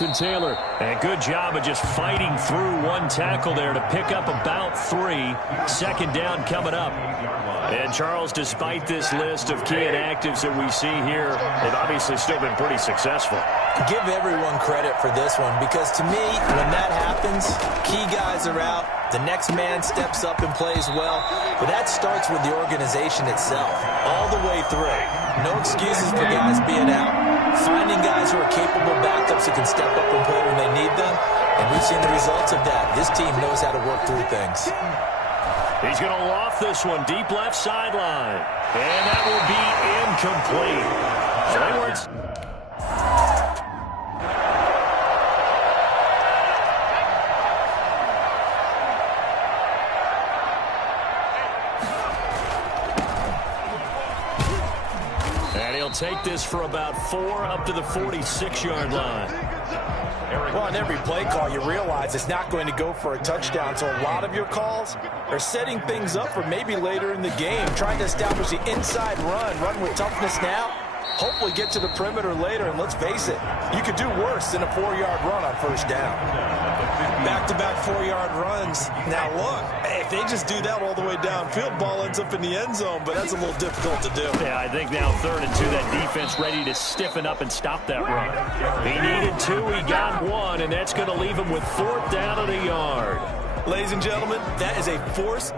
Jonathan Taylor. And good job of just fighting through one tackle there to pick up about 3. Second down coming up. And Charles, despite this list of key inactives that we see here, they've obviously still been pretty successful. Give everyone credit for this one, because to me, when that happens, key guys are out, the next man steps up and plays well. But that starts with the organization itself, all the way through. No excuses for guys being out. Finding guys who are capable backups who can step up and play when they need them. And we've seen the results of that. This team knows how to work through things. He's going to loft this one deep left sideline. And that will be incomplete. Edwards. And he'll take this for about 4 up to the 46-yard line. Well, on every play call, you realize it's not going to go for a touchdown, so a lot of your calls are setting things up for maybe later in the game, trying to establish the inside run with toughness now, hopefully get to the perimeter later, and let's face it, you could do worse than a 4-yard run on first down. Back-to-back 4-yard runs. Now, look, if they just do that all the way downfield, ball ends up in the end zone, but that's a little difficult to do. Yeah, I think now 3rd and 2, that defense ready to stiffen up and stop that run. He needed 2, he got 1, and that's going to leave him with 4th down and a yard. Ladies and gentlemen, that is a force.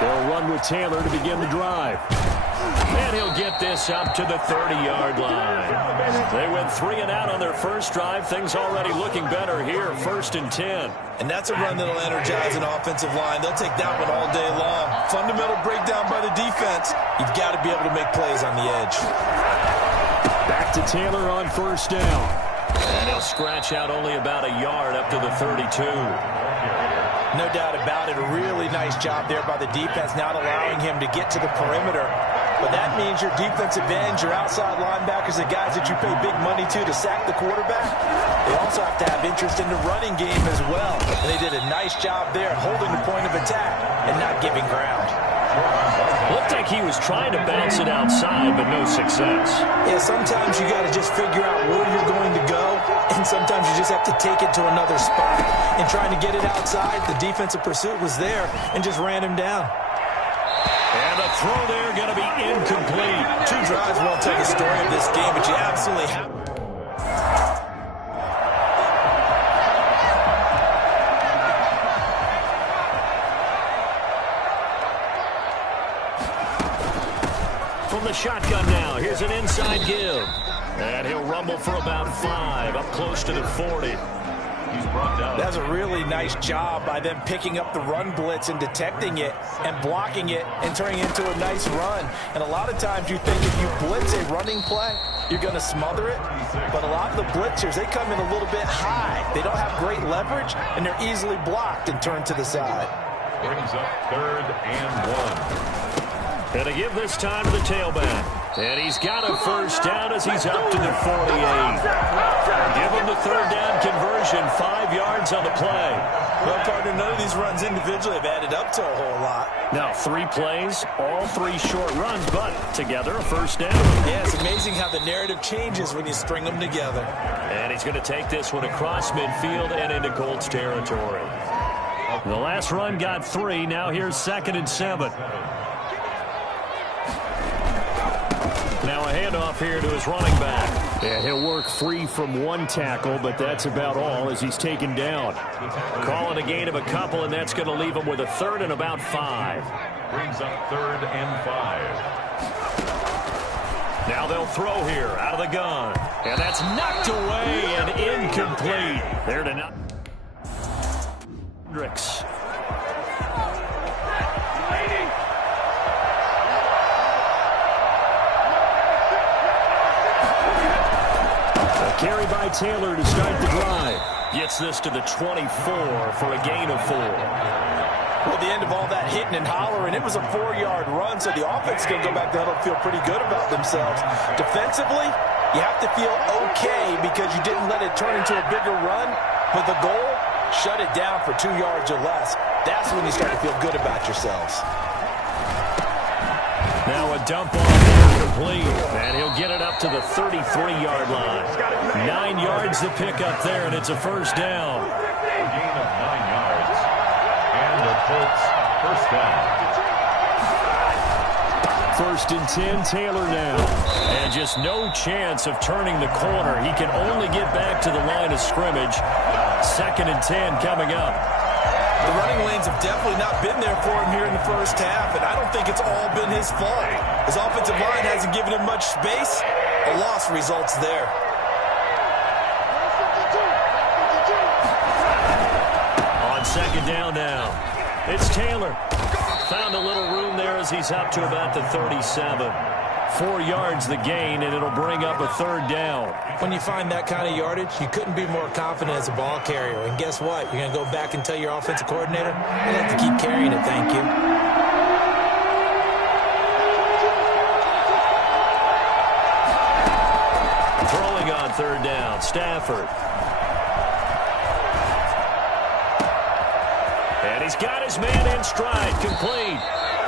They'll run with Taylor to begin the drive. And he'll get this up to the 30-yard line. They went 3 and out on their first drive. Things already looking better here, 1st and 10. And that's a run that'll energize an offensive line. They'll take that one all day long. Fundamental breakdown by the defense. You've got to be able to make plays on the edge. Back to Taylor on first down. And he'll scratch out only about a yard up to the 32. No doubt about it. A really nice job there by the defense, not allowing him to get to the perimeter. But that means your defensive ends, your outside linebackers, the guys that you pay big money to sack the quarterback, they also have to have interest in the running game as well. And they did a nice job there holding the point of attack and not giving ground. Looked like he was trying to bounce it outside, but no success. Yeah, sometimes you got to just figure out where you're going to go, and sometimes you just have to take it to another spot. And trying to get it outside, the defensive pursuit was there and just ran him down. And the throw there going to be incomplete. 2 drives won't tell the story of this game, but you absolutely have. From the shotgun now, here's an inside give. And he'll rumble for about 5, up close to the 40. That's a really nice job by them picking up the run blitz and detecting it and blocking it and turning it into a nice run. And a lot of times you think if you blitz a running play, you're going to smother it. But a lot of the blitzers, they come in a little bit high. They don't have great leverage, and they're easily blocked and turned to the side. Brings up 3rd and 1. And to give this time to the tailback. And he's got a first down as he's up to the 48. Give him the 3rd down conversion, 5 yards on the play. Well, partner, none of these runs individually have added up to a whole lot. Now 3 plays, all 3 short runs, but together a first down. Yeah, it's amazing how the narrative changes when you string them together. And he's going to take this one across midfield and into Colts territory. The last run got 3. Now here's 2nd and 7. Now a handoff here to his running back. And he'll work free from 1 tackle, but that's about all as he's taken down. Calling a gain of a couple, and that's going to leave him with a 3rd and about 5. Brings up 3rd and 5. Now they'll throw here out of the gun. And that's knocked away and incomplete. There to Hendricks. Carry by Taylor to start the drive. Gets this to the 24 for a gain of 4. Well, the end of all that hitting and hollering, it was a 4-yard run, so the offense is going to go back to huddle and feel pretty good about themselves. Defensively, you have to feel okay because you didn't let it turn into a bigger run. But the goal, shut it down for 2 yards or less. That's when you start to feel good about yourselves. Now a dump off there, complete, and he'll get it up to the 33-yard line. 9 yards to pick up there, and it's a first down. A gain of 9 yards. And the Colts first down. 1st and 10, Taylor now. And just no chance of turning the corner. He can only get back to the line of scrimmage. 2nd and 10 coming up. The running lanes have definitely not been there for him here in the first half, and I don't think it's all been his fault. His offensive line hasn't given him much space. A loss results there. On 2nd down now, it's Taylor. Found a little room there as he's up to about the 37. 4 yards the gain, and it'll bring up a 3rd down. When you find that kind of yardage, you couldn't be more confident as a ball carrier. And guess what? You're going to go back and tell your offensive coordinator, I'd like to keep carrying it, thank you. Throwing on 3rd down, Stafford. And he's got his man in stride, complete.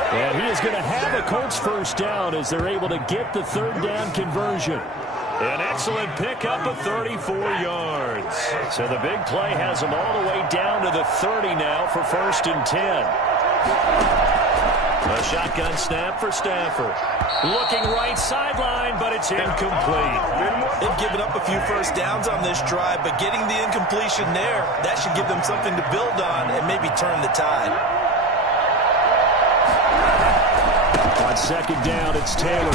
And he is going to have a Colts first down as they're able to get the 3rd down conversion. An excellent pickup of 34 yards. So the big play has them all the way down to the 30 now for 1st and 10. A shotgun snap for Stafford. Looking right sideline, but it's incomplete. They've given up a few first downs on this drive, but getting the incompletion there, that should give them something to build on and maybe turn the tide. On 2nd down, it's Taylor.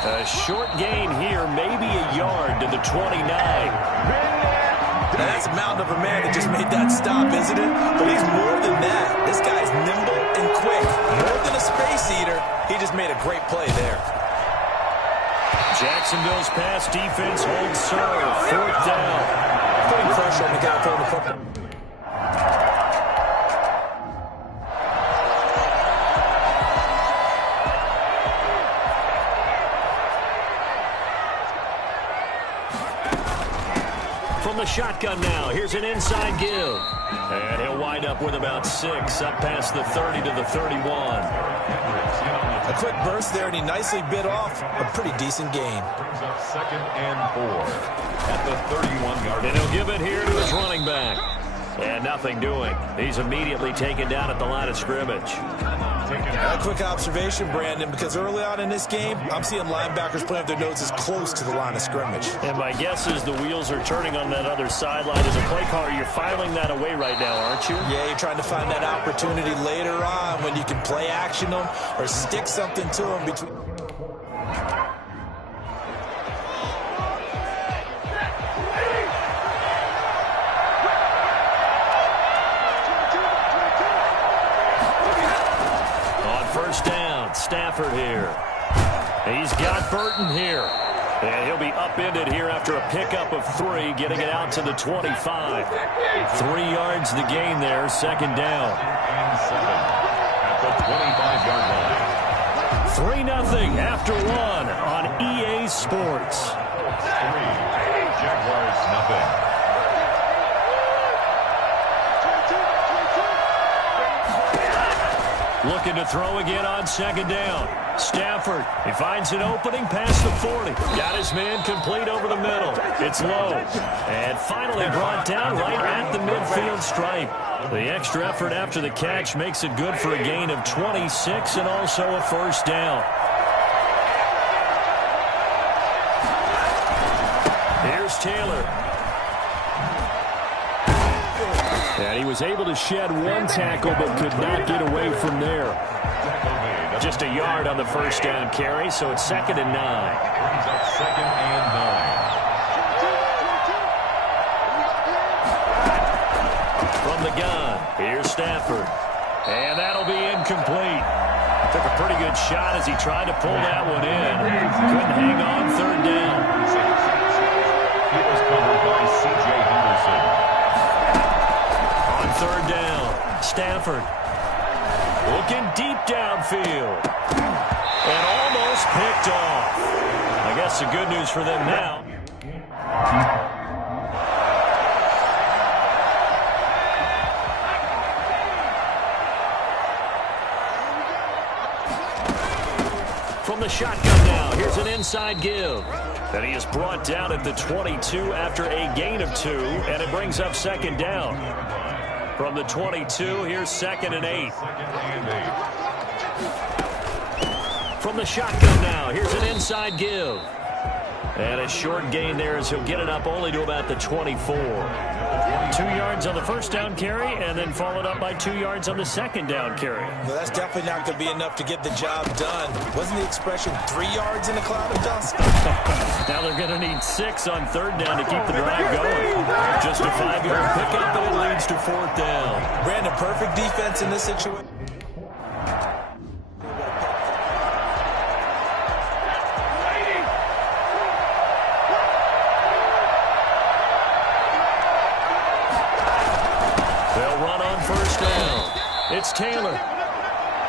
A short gain here, maybe a yard to the 29. Now that's a mountain of a man that just made that stop, isn't it? But he's more than that. This guy's nimble and quick. More than a space eater, he just made a great play there. Jacksonville's pass defense holds serve. 4th down. Putting pressure on the guy throwing the football. From the shotgun now, here's an inside give. And he'll wind up with about 6, up past the 30 to the 31. A quick burst there, and he nicely bit off a pretty decent gain. Brings up 2nd and 4 at the 31-yard line. And he'll give it here to his running back. And nothing doing. He's immediately taken down at the line of scrimmage. A quick observation, Brandon, because early on in this game, I'm seeing linebackers playing their noses close to the line of scrimmage. And my guess is the wheels are turning on that other sideline. As a play caller, you're filing that away right now, aren't you? Yeah, you're trying to find that opportunity later on when you can play action them or stick something to them between. Stafford here. He's got Burton here. And he'll be upended here after a pickup of 3, getting it out to the 25. 3 yards the gain there, 2nd down. And 7 at the 25-yard line. 3-0 after 1 on EA Sports. 3, Jaguars nothing. Looking to throw again on 2nd down. Stafford, he finds an opening past the 40. Got his man complete over the middle. It's low. And finally brought down right at the midfield stripe. The extra effort after the catch makes it good for a gain of 26 and also a first down. Here's Taylor. And he was able to shed 1 tackle but could not get away from there. Just a yard on the first down carry, so it's 2nd and 9. Brings up 2nd and 9. From the gun, here's Stafford. And that'll be incomplete. Took a pretty good shot as he tried to pull that one in. Couldn't hang on 3rd down. He was covered by C.J. Henderson. 3rd down, Stafford looking deep downfield and almost picked off. I guess the good news for them now. From the shotgun now, here's an inside give. And he is brought down at the 22 after a gain of 2, and it brings up second down. From the 22, here's 2nd and 8. From the shotgun now, here's an inside give. And a short gain there as he'll get it up only to about the 24. 2 yards on the first down carry, and then followed up by 2 yards on the second down carry. Well, that's definitely not going to be enough to get the job done. Wasn't the expression 3 yards in a cloud of dust? Now they're going to need 6 on third down to keep the drive going. Just a 5-yard pickup, and it leads to fourth down. Brandon, perfect defense in this situation. It's Taylor.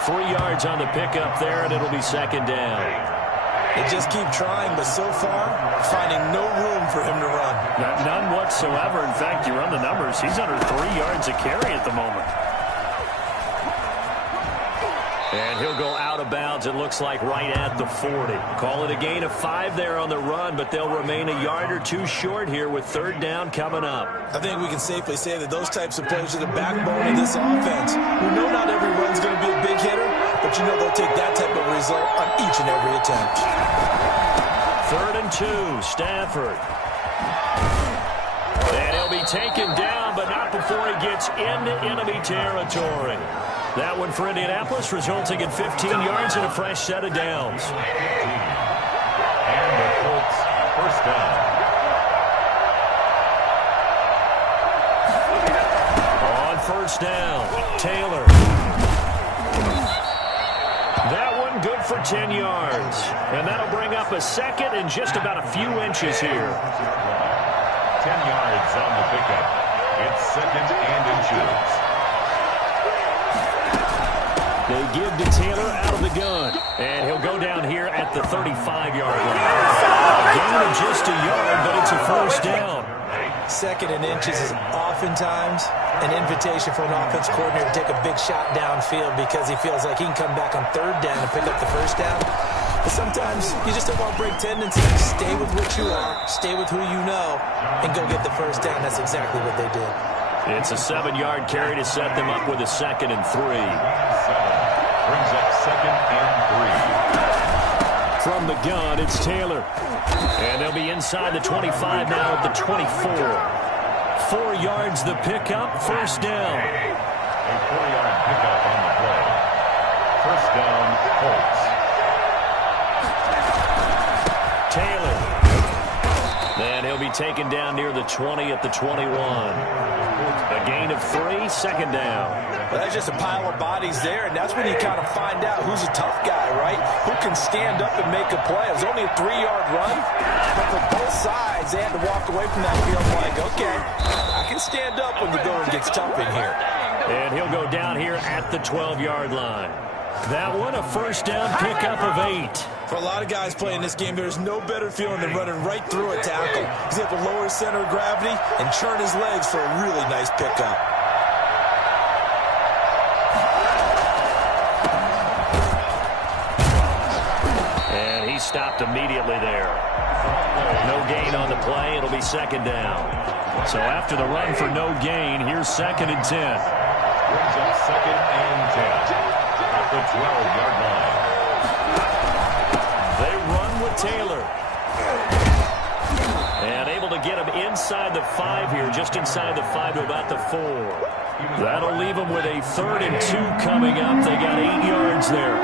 3 yards on the pickup there, and it'll be second down. They just keep trying, but so far, finding no room for him to run. None whatsoever. In fact, you run the numbers. He's under 3 yards a carry at the moment. And he'll go out of bounds, it looks like, right at the 40. Call it a gain of 5 there on the run, but they'll remain a yard or 2 short here with third down coming up. I think we can safely say that those types of plays are the backbone of this offense. We know not every run's going to be a big hitter, but you know they'll take that type of result on each and every attempt. 3rd and 2, Stafford. And he'll be taken down, but not before he gets into enemy territory. That one for Indianapolis, resulting in 15 yards and a fresh set of downs. And the Colts first down. On first down, Taylor. That one good for 10 yards. And that'll bring up a second and just about a few inches here. 10 yards on the pickup. It's 2nd and inches. They give to Taylor out of the gun. And he'll go down here at the 35-yard line. A gain of just a yard, but it's a first down. 2nd and inches is oftentimes an invitation for an offense coordinator to take a big shot downfield because he feels like he can come back on third down and pick up the first down. But sometimes you just don't want to break tendencies. Stay with what you are, stay with who you know, and go get the first down. That's exactly what they did. It's a 7-yard carry to set them up with a 2nd and 3. Brings up 2nd and 3. From the gun, it's Taylor. And they'll be inside the 25 now at the 24. 4 yards the pickup, first down. A 4-yard pickup on the play. First down, Colts. Taylor. And he'll be taken down near the 20 at the 21. A gain of 3, second down. Well, that's just a pile of bodies there, and that's when you kind of find out who's a tough guy, right? Who can stand up and make a play. It was only a 3-yard run, but for both sides, they had to walk away from that field like, okay, I can stand up when the going gets tough in here. And he'll go down here at the 12-yard line. That one, a first down pickup of 8. For a lot of guys playing this game, there's no better feeling than running right through a tackle. He's able to lower his center of gravity and churn his legs for a really nice pickup. And he stopped immediately there. No gain on the play. It'll be second down. So after the run for no gain, here's 2nd and 10. Brings up 2nd and 10 at the 12-yard line. They run with Taylor. And able to get him inside the 5 here, just inside the 5 to about the 4. That'll leave them with a 3rd and 2 coming up. They got 8 yards there.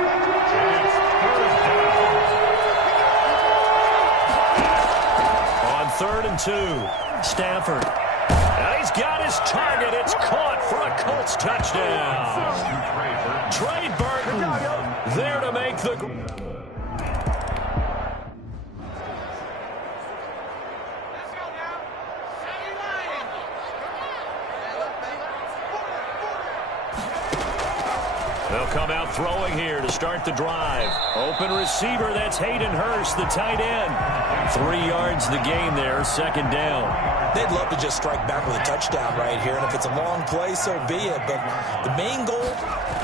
On 3rd and 2, Stafford. And he's got his target. It's caught for a Colts touchdown. Trey Burton there to make the... They'll come out throwing here to start the drive. Open receiver, that's Hayden Hurst, the tight end. 3 yards the gain there, second down. They'd love to just strike back with a touchdown right here, and if it's a long play, so be it. But the main goal,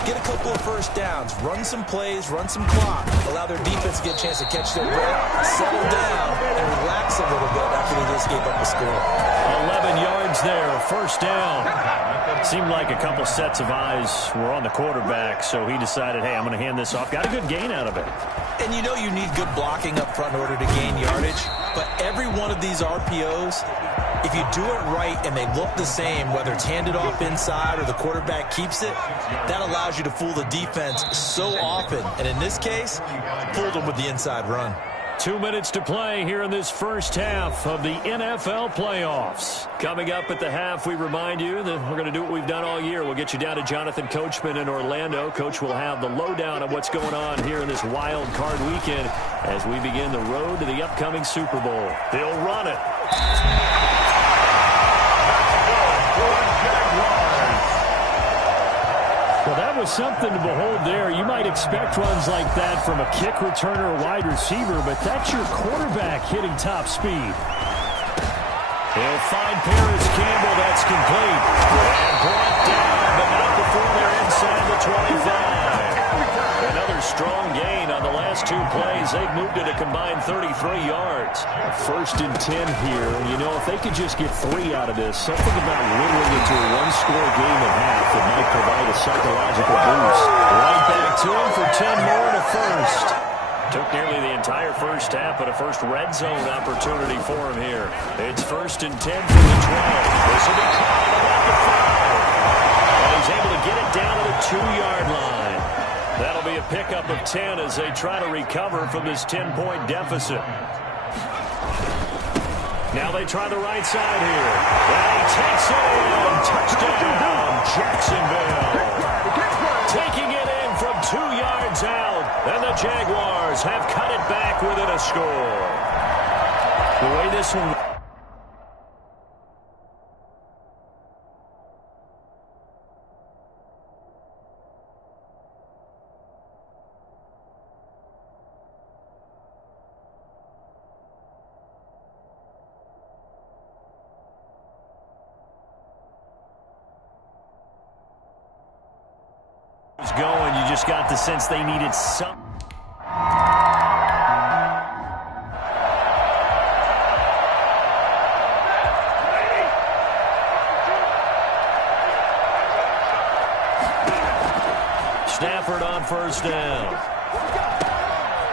get a couple of first downs, run some plays, run some clock, allow their defense to get a chance to catch their breath, settle down, and relax a little bit after they just gave up a score. 11 yards there, first down. Seemed like a couple sets of eyes were on the quarterback, so he decided, hey, I'm going to hand this off. Got a good gain out of it. And you know you need good blocking up front in order to gain yardage, but every one of these RPOs, if you do it right and they look the same, whether it's handed off inside or the quarterback keeps it, that allows you to fool the defense so often. And in this case, fooled them with the inside run. 2 minutes to play here in this first half of the NFL playoffs. Coming up at the half, we remind you that we're going to do what we've done all year. We'll get you down to Jonathan Coachman in Orlando. Coach will have the lowdown of what's going on here in this wild card weekend as we begin the road to the upcoming Super Bowl. They'll run it. Well, that was something to behold there. You might expect runs like that from a kick returner or wide receiver, but that's your quarterback hitting top speed. He'll find Paris Campbell. That's complete. And brought down, but not before they're inside the 25. Another strong gain on the last 2 plays. They've moved it a combined 33 yards. First and 10 here. You know, if they could just get 3 out of this, something about whittling it to a one-score game at half that might provide a psychological boost. Right back to him for 10 more and a first. Took nearly the entire first half, but a first red zone opportunity for him here. It's first and 10 from the 12. This will be caught about the 5. And he's able to get it down to the 2-yard line. That'll be a pickup of 10 as they try to recover from this 10-point deficit. Now they try the right side here. And he takes it in. Touchdown, Jacksonville. Taking it in from 2 yards out. And the Jaguars have cut it back within a score. The way this one... going, you just got the sense they needed some. Stafford on first down.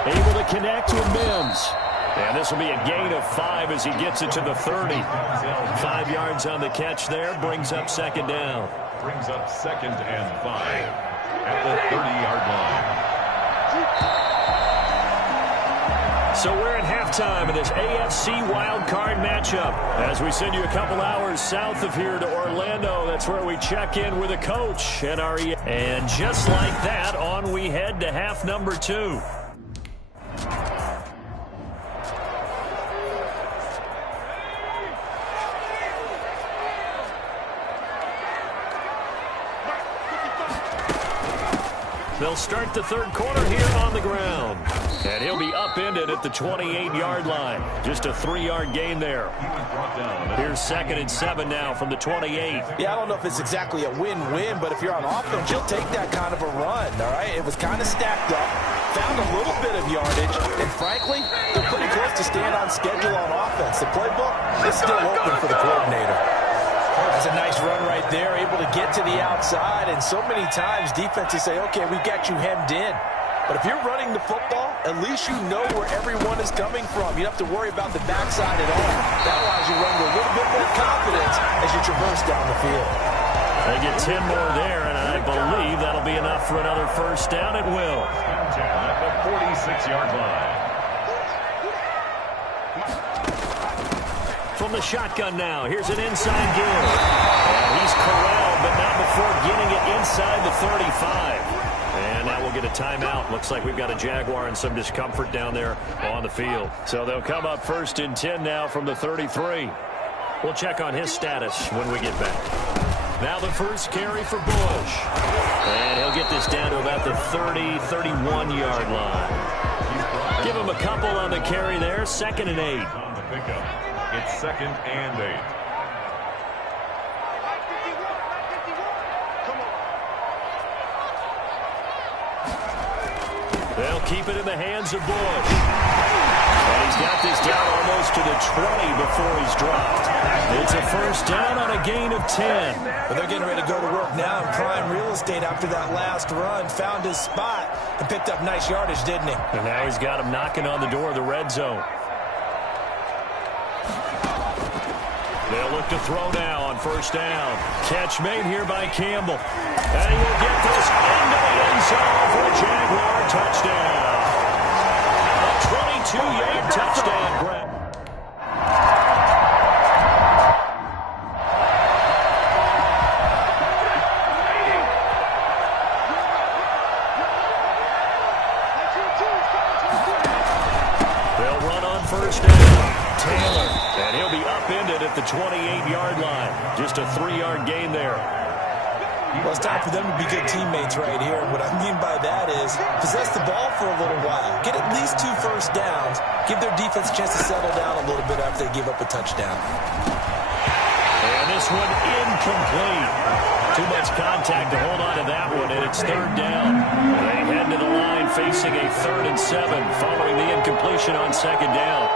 Able to connect with Mims. And this will be a gain of 5 as he gets it to the 30. 5 yards on the catch there, brings up second down. Brings up second and 5. At the 30-yard line. So we're at halftime of this AFC wildcard matchup. As we send you a couple hours south of here to Orlando, that's where we check in with a coach. And just like that, on we head to half number 2. They'll start the third quarter here on the ground. And he'll be upended at the 28-yard line. Just a 3-yard gain there. Here's second and 7 now from the 28. Yeah, I don't know if it's exactly a win-win, but if you're on offense, you'll take that kind of a run, all right? It was kind of stacked up, found a little bit of yardage, and frankly, they're pretty close to staying on schedule on offense. The playbook is still open for the coordinator. That's a nice run right there, able to get to the outside, and so many times defenses say, okay, we got you hemmed in. But if you're running the football, at least you know where everyone is coming from. You don't have to worry about the backside at all. That allows you to run with a little bit more confidence as you traverse down the field. They get 10 more there, and I believe that'll be enough for another first down. It will. At the 46-yard line. From the shotgun now, here's an inside give. And he's corralled, but not before getting it inside the 35. And that will get a timeout. Looks like we've got a Jaguar and some discomfort down there on the field. So they'll come up first and 10 now from the 33. We'll check on his status when we get back. Now the first carry for Bush. And he'll get this down to about the 30, 31-yard line. Give him a couple on the carry there. 2nd and 8. On the pickup, it's 2nd and 8. They'll keep it in the hands of Bush. And he's got this down almost to the 20 before he's dropped. It's a first down on a gain of 10. But they're getting ready to go to work now in prime real estate after that last run. Found his spot and picked up nice yardage, didn't he? And now he's got him knocking on the door of the red zone. They'll look to throw now on first down. Catch made here by Campbell. And he will get this into the end zone for a Jaguar touchdown. A 22-yard touchdown, Brett. They'll run on first down. Taylor, and he'll be upended at the 28-yard line. Just a 3-yard gain there. Well, it's time for them to be good teammates right here. What I mean by that is possess the ball for a little while. Get at least 2 first downs. Give their defense a chance to settle down a little bit after they give up a touchdown. And this one incomplete. Too much contact to hold on to that one, and it's 3rd down. They head to the line facing a 3rd and 7 following the incompletion on 2nd down.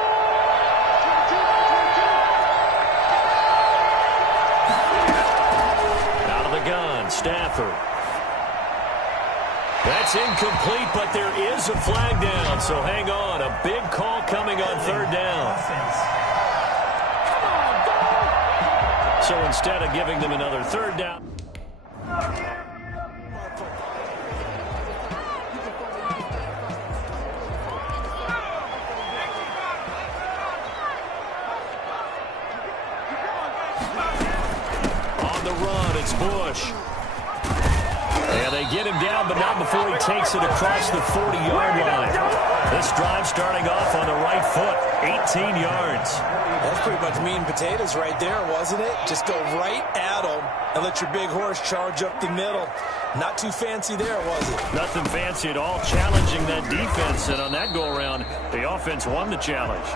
Stafford. That's incomplete, but there is a flag down, so hang on. A big call coming on 3rd down. So instead of giving them another 3rd down. On the run, it's Bush. And they get him down, but not before he takes it across the 40-yard line. This drive starting off on the right foot, 18 yards. That's pretty much meat and potatoes right there, wasn't it? Just go right at them and let your big horse charge up the middle. Not too fancy there, was it? Nothing fancy at all, challenging that defense. And on that go-around, the offense won the challenge.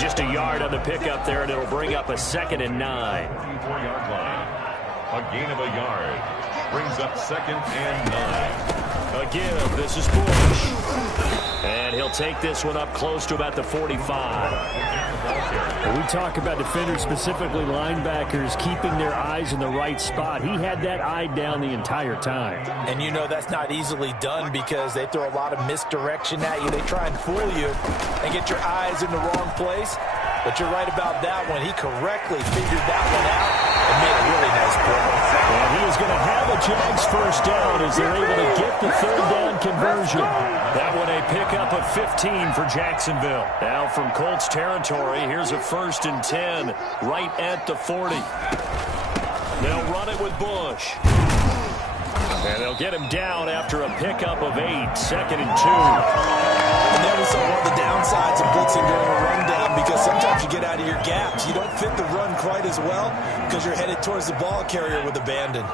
Just a yard on the pickup there, and it'll bring up a 2nd and 9. 4-yard line. A gain of a yard. Brings up 2nd and 9. A give. This is Bush. And he'll take this one up close to about the 45. We talk about defenders, specifically linebackers, keeping their eyes in the right spot. He had that eye down the entire time. And you know that's not easily done because they throw a lot of misdirection at you. They try and fool you and get your eyes in the wrong place. But you're right about that one. He correctly figured that one out and made a really nice play. And he is going to have a Jags first down as they're able to get the 3rd down conversion. That one a pickup of 15 for Jacksonville. Now from Colts territory, here's a 1st and 10 right at the 40. They'll run it with Bush. And they'll get him down after a pickup of 8, 2nd and 2. And there we saw one of the downsides of blitzing during a rundown because sometimes you get out of your gaps. You don't fit the run quite as well because you're headed towards the ball carrier with abandon.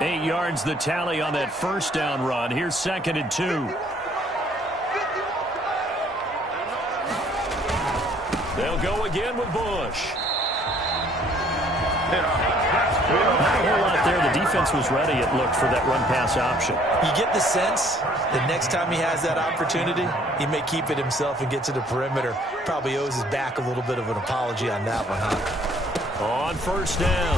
8 yards the tally on that first down run. Here's 2nd and 2. They'll go again with Bush. Not a whole lot there. The defense was ready, it looked, for that run-pass option. You get the sense that next time he has that opportunity, he may keep it himself and get to the perimeter. Probably owes his back a little bit of an apology on that one, huh? On first down,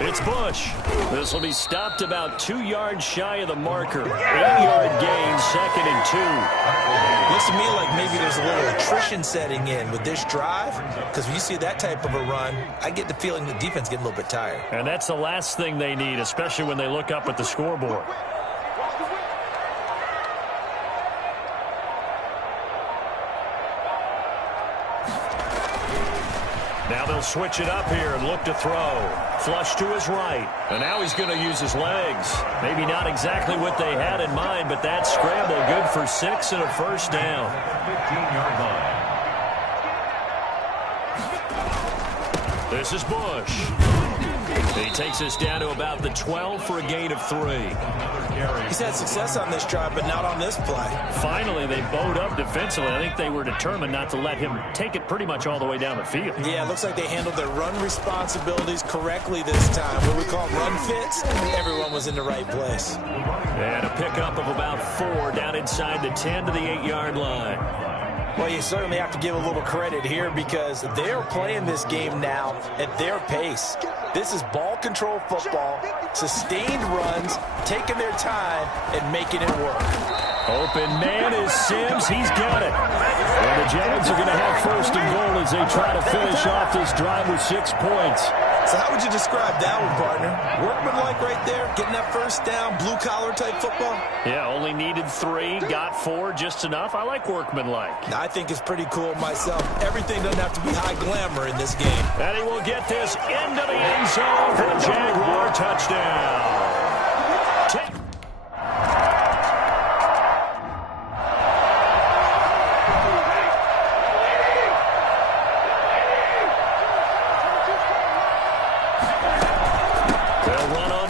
it's Bush. This will be stopped about 2 yards shy of the marker. 8-yard gain, 2nd and 2. Looks to me like maybe there's a little attrition setting in with this drive, because when you see that type of a run, I get the feeling the defense getting a little bit tired. And that's the last thing they need, especially when they look up at the scoreboard. Now they'll switch it up here and look to throw. Flush to his right. And now he's going to use his legs. Maybe not exactly what they had in mind, but that scramble good for 6 and a first down. 15-yard line. This is Bush. He takes us down to about the 12 for a gain of 3. He's had success on this drive, but not on this play. Finally, they bowed up defensively. I think they were determined not to let him take it pretty much all the way down the field. Yeah, it looks like they handled their run responsibilities correctly this time. What we call run fits, everyone was in the right place. And a pickup of about 4 down inside the 10 to the 8-yard line. Well, you certainly have to give a little credit here because they're playing this game now at their pace. This is ball control football, sustained runs, taking their time and making it work. Open man is Sims. He's got it. Well, the Jags are going to have first and goal as they try to finish off this drive with 6 points. So how would you describe that one, partner? Workmanlike right there, getting that first down, blue-collar type football? Yeah, only needed 3, got 4, just enough. I like workmanlike. I think it's pretty cool myself. Everything doesn't have to be high glamour in this game. And he will get this into the end zone for a Jaguar touchdown.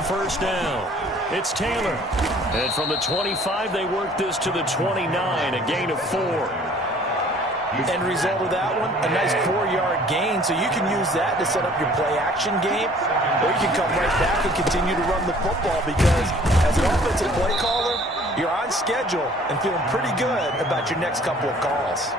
First down. It's Taylor. And from the 25, they work this to the 29, a gain of 4. End result of that one, a nice 4-yard gain, so you can use that to set up your play-action game, or you can come right back and continue to run the football because as an offensive play caller, you're on schedule and feeling pretty good about your next couple of calls.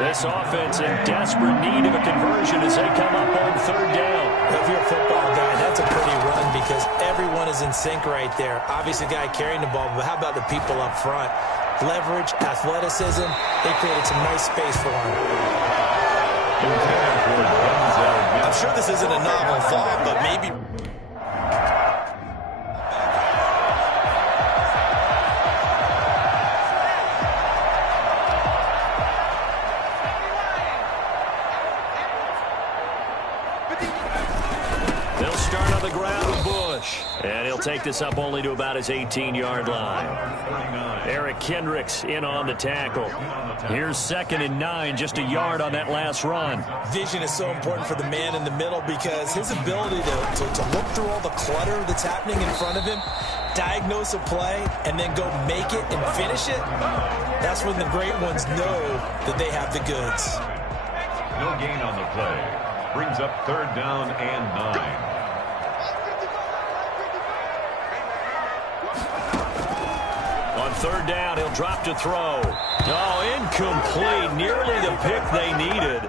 This offense in desperate need of a conversion as they come up on 3rd down. If you're a football guy, that's a pretty run because everyone is in sync right there. Obviously, the guy carrying the ball, but how about the people up front? Leverage, athleticism, they created some nice space for him. I'm sure this isn't a novel thought, but maybe... They'll start on the ground with Bush. And he'll take this up only to about his 18-yard line. Eric Kendricks in on the tackle. Here's 2nd and 9, just a yard on that last run. Vision is so important for the man in the middle because his ability to look through all the clutter that's happening in front of him, diagnose a play, and then go make it and finish it, that's when the great ones know that they have the goods. No gain on the play. Brings up 3rd down and 9. On 3rd down, he'll drop to throw. Oh, incomplete. Nearly the pick they needed.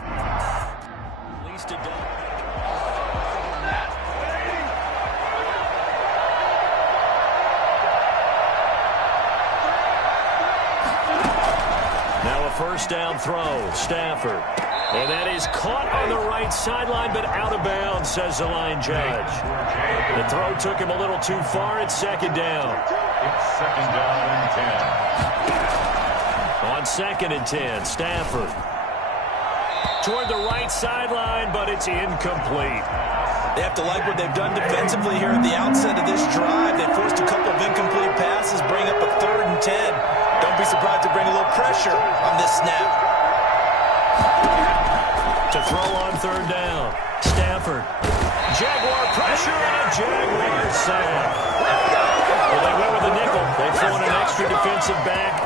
At least it does. Now a 1st down throw. Stafford. And that is caught on the right sideline, but out of bounds, says the line judge. The throw took him a little too far. It's 2nd down. It's 2nd down and 10. On 2nd and 10, Stafford. Toward the right sideline, but it's incomplete. They have to like what they've done defensively here at the outset of this drive. They forced a couple of incomplete passes, bring up a 3rd and 10. Don't be surprised to bring a little pressure on this snap. To throw on 3rd down. Stafford. Jaguar pressure and a Jaguar sack. Well, they went with the nickel. They've thrown an extra defensive back.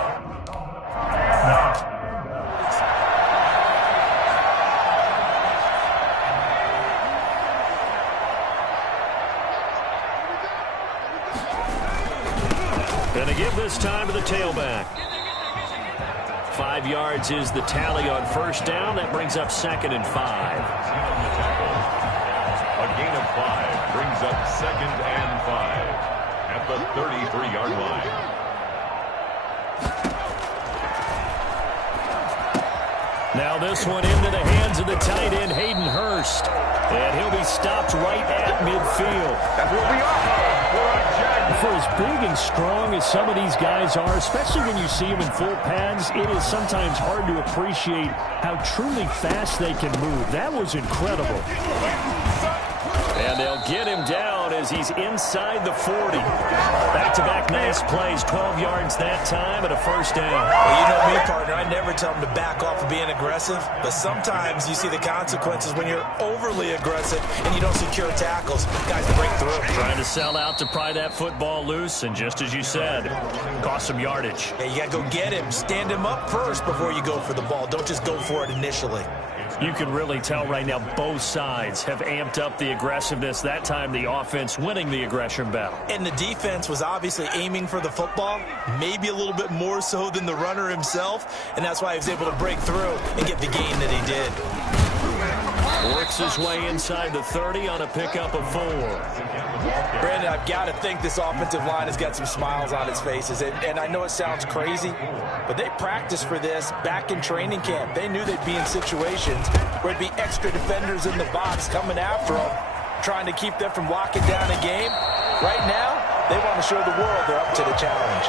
Going to give this time to the tailback. 5 yards is the tally on 1st down. That brings up 2nd and 5. A gain of 5 brings up 2nd and 5 at the 33-yard line. Now this one into the hands of the tight end, Hayden Hurst. And he'll be stopped right at midfield. That's where we are. For as big and strong as some of these guys are, especially when you see them in full pads, it is sometimes hard to appreciate how truly fast they can move. That was incredible. And they'll get him down as he's inside the 40. Back back-to-back nice plays, 12 yards that time and a first down. Well, you know me, partner. I never tell them to back off of being aggressive, but sometimes you see the consequences when you're overly aggressive and you don't secure tackles. Guys break through. Trying to sell out to pry that football loose, and just as you said, cost some yardage. Yeah, you got to go get him. Stand him up first before you go for the ball. Don't just go for it initially. You can really tell right now both sides have amped up the aggressiveness. That time the offense winning the aggression battle. And the defense was obviously aiming for the football, maybe a little bit more so than the runner himself, and that's why he was able to break through and get the gain that he did. Works his way inside the 30 on a pickup of 4. Brandon, I've got to think this offensive line has got some smiles on its faces. And I know it sounds crazy, but they practiced for this back in training camp. They knew they'd be in situations where there'd be extra defenders in the box coming after them, trying to keep them from locking down a game. Right now, they want to show the world they're up to the challenge.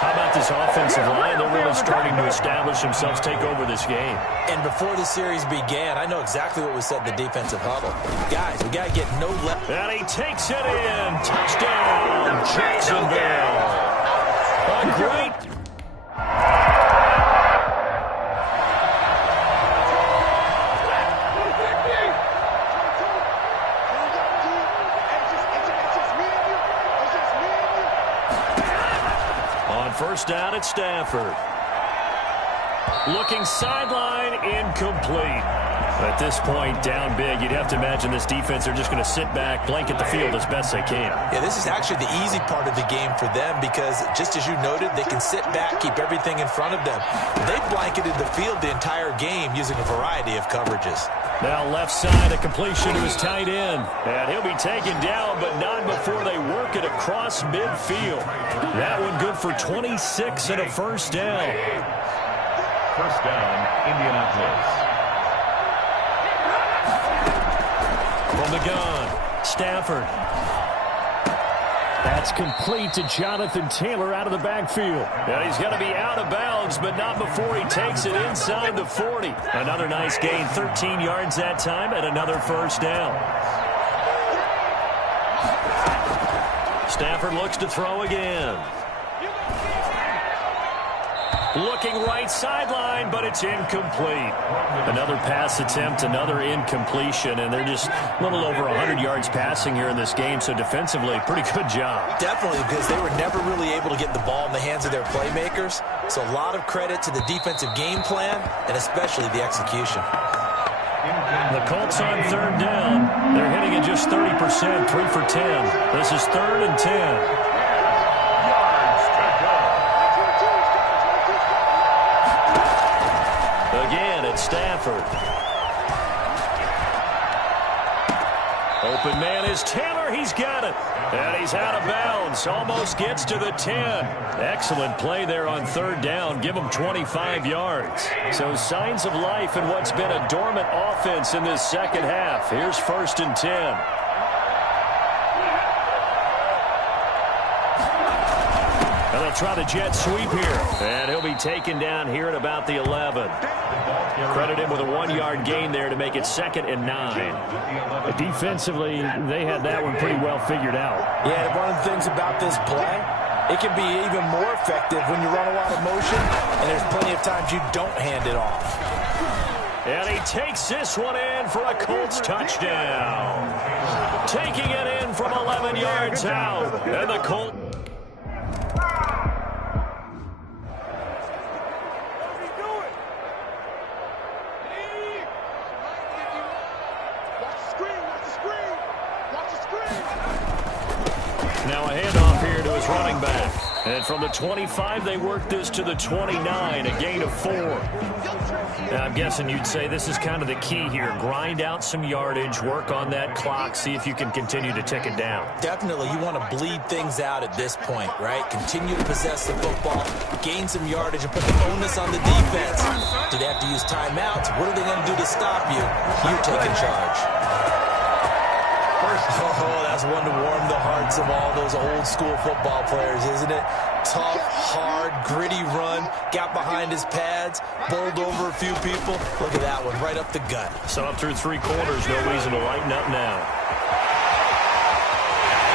How about this offensive line? They're really starting to establish themselves, take over this game. And before the series began, I know exactly what was said in the defensive huddle. Guys, we got to get no left. And he takes it in. Touchdown, Jacksonville. A great... First down at Stafford. Looking sideline, incomplete. At this point, down big, you'd have to imagine this defense are just going to sit back, blanket the field as best they can. Yeah, this is actually the easy part of the game for them because, just as you noted, they can sit back, keep everything in front of them. They blanketed the field the entire game using a variety of coverages. Now left side, a completion to his tight end. And he'll be taken down, but not before they work it across midfield. That one good for 26 and a first down. First down, Indianapolis. From the gun, Stafford. That's complete to Jonathan Taylor out of the backfield. And he's going to be out of bounds, but not before he takes it inside the 40. Another nice gain, 13 yards that time, and another first down. Stafford looks to throw again. Looking right sideline, but it's incomplete. Another pass attempt, another incompletion, and they're just a little over 100 yards passing here in this game, so defensively, pretty good job. Definitely, because they were never really able to get the ball in the hands of their playmakers, so a lot of credit to the defensive game plan, and especially the execution. The Colts on third down. They're hitting at just 30%, 3 for 10. This is 3rd and 10. Again, it's Stafford. Open man is Taylor. He's got it. And he's out of bounds. Almost gets to the 10. Excellent play there on third down. Give him 25 yards. So signs of life in what's been a dormant offense in this second half. Here's 1st and 10. And they'll try the jet sweep here. And he'll be taken down here at about the 11. Credit him with a 1-yard gain there to make it 2nd and 9. Defensively, they had that one pretty well figured out. Yeah, one of the things about this play, it can be even more effective when you run a lot of motion, and there's plenty of times you don't hand it off. And he takes this one in for a Colts touchdown. Taking it in from 11 yards out. And the Colts... Now a handoff here to his running back. And from the 25, they work this to the 29, a gain of 4. Now, I'm guessing you'd say this is kind of the key here. Grind out some yardage, work on that clock, see if you can continue to tick it down. Definitely, you want to bleed things out at this point, right? Continue to possess the football, gain some yardage, and put the onus on the defense. Do they have to use timeouts? What are they going to do to stop you? You take in charge. Oh, that's one to warm the hearts of all those old-school football players, isn't it? Tough, hard, gritty run, got behind his pads, bowled over a few people. Look at that one, right up the gut. So up through 3 quarters, no reason to lighten up now.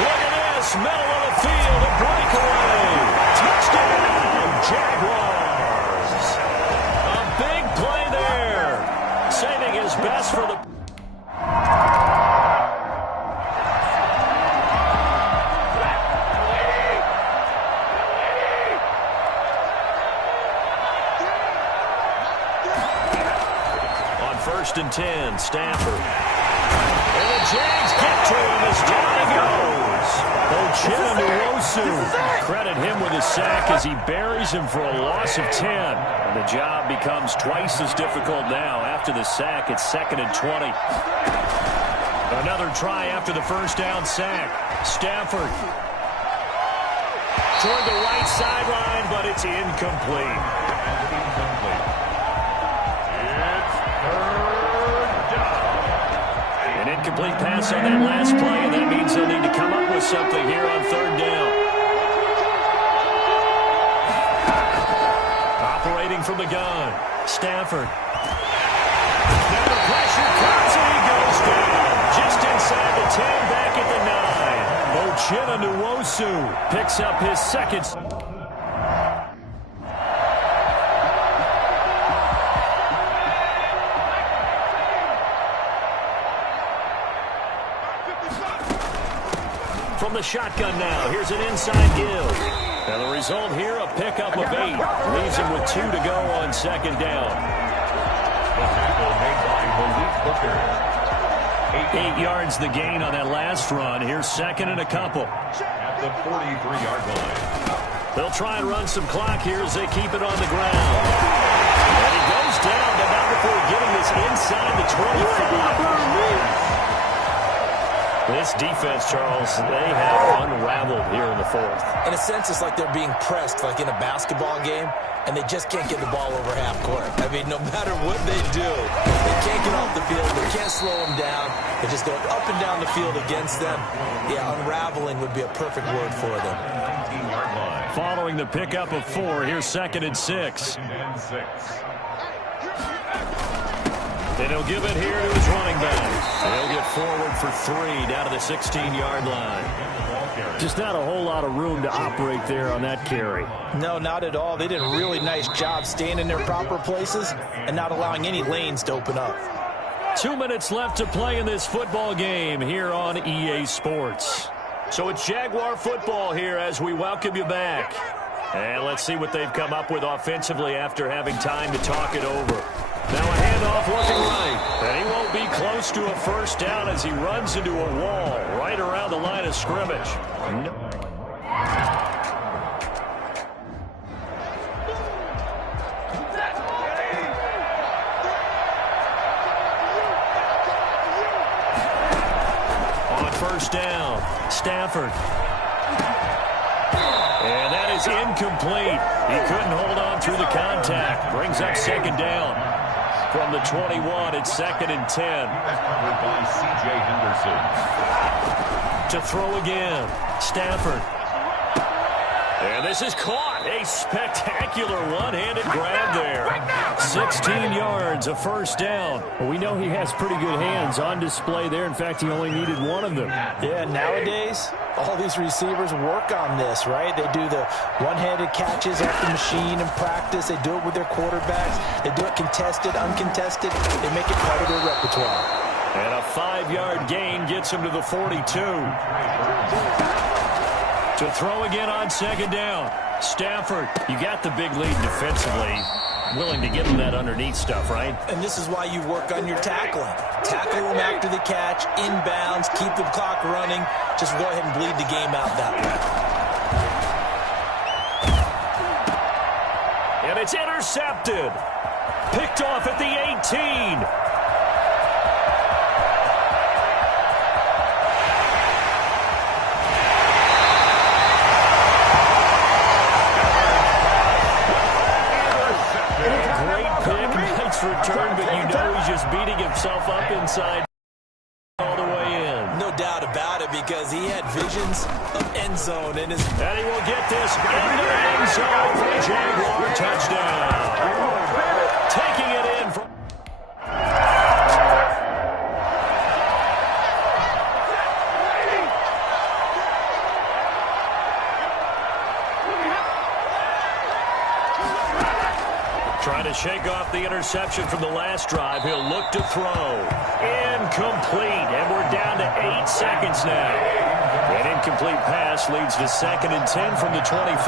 Look at across middle of the field, a breakaway. Touchdown, Jaguars. A big play there. Saving his best for the... On 1st and 10, Stafford. And the Jags get to him as down he goes. Ochena. Credit him with a sack as he buries him for a loss of 10. And the job becomes twice as difficult now. After the sack, it's 2nd and 20. Another try after the first down sack. Stafford toward the right sideline, but it's incomplete. An incomplete pass on that last play, and that means they'll need to come up with something here on 3rd down. Operating from the gun, Stafford. Now the pressure comes, and he goes down. Just inside the 10, back at the 9. Ochena picks up his second. From the shotgun now, here's an inside give. And the result here, a pickup of 8. Leaves him with 2 to go on 2nd down. The tackle made by Malik Booker. 8 yards the gain on that last run. Here's 2nd and a couple. At the 43-yard line. They'll try and run some clock here as they keep it on the ground. And he goes down, but not before getting this inside the 25. This defense, Charles, they have unraveled here in the 4th. In a sense, it's like they're being pressed, like in a basketball game, and they just can't get the ball over half court. I mean, no matter what they do, they can't get off the field. They can't slow them down. They're just going up and down the field against them. Yeah, unraveling would be a perfect word for them. 19-yard line. Following the pickup of 4, here's 2nd and 6. And he'll give it here to his running back. They'll get forward for 3 down to the 16-yard line. Just not a whole lot of room to operate there on that carry. No, not at all. They did a really nice job staying in their proper places and not allowing any lanes to open up. 2 minutes left to play in this football game here on EA Sports. So it's Jaguar football here as we welcome you back. And let's see what they've come up with offensively after having time to talk it over. Now a handoff looking right. And he won't be close to a first down as he runs into a wall right around the line of scrimmage. On first down, Stafford. And that is incomplete. He couldn't hold on through the contact. Brings up 2nd down. From the 21, it's 2nd and 10. By C.J. Henderson. To throw again, Stafford. And this is caught. A spectacular one-handed grab there. 16 yards, a first down. Well, we know he has pretty good hands on display there. In fact, he only needed one of them. Yeah, nowadays, all these receivers work on this, right? They do the one-handed catches off the machine in practice. They do it with their quarterbacks. They do it contested, uncontested. They make it part of their repertoire. And a 5-yard gain gets him to the 42. To throw again on 2nd down. Stafford, you got the big lead defensively. Willing to give him that underneath stuff, right? And this is why you work on your tackling. Tackle him after the catch, inbounds, keep the clock running. Just go ahead and bleed the game out that way. And it's intercepted. Picked off at the 18. Return, but you know he's just beating himself up inside all the way in. No doubt about it, because he had visions of end zone in his... And he will get this into the end zone for a Jaguar touchdown. Taking it in from... Trying to shake off the interception from the last drive. He'll look to throw. Incomplete. And we're down to 8 seconds now. An incomplete pass leads to 2nd and 10 from the 25.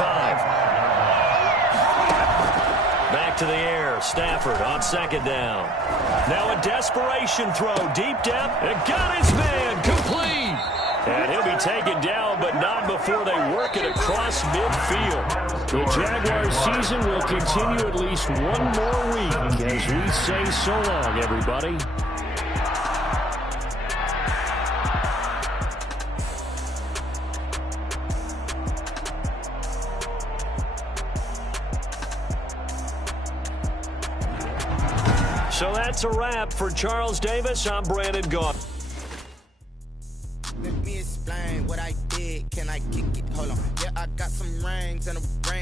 Back to the air. Stafford on 2nd down. Now a desperation throw. Deep depth. And got his man. Complete. And he'll be taken down, but not before they work it across midfield. The Jaguars season will continue at least one more week as we say so long, everybody. So that's a wrap for Charles Davis. I'm Brandon Gauthier. Let me explain what I did. Can I kick it? Hold on. Yeah, I got some rings and a ring.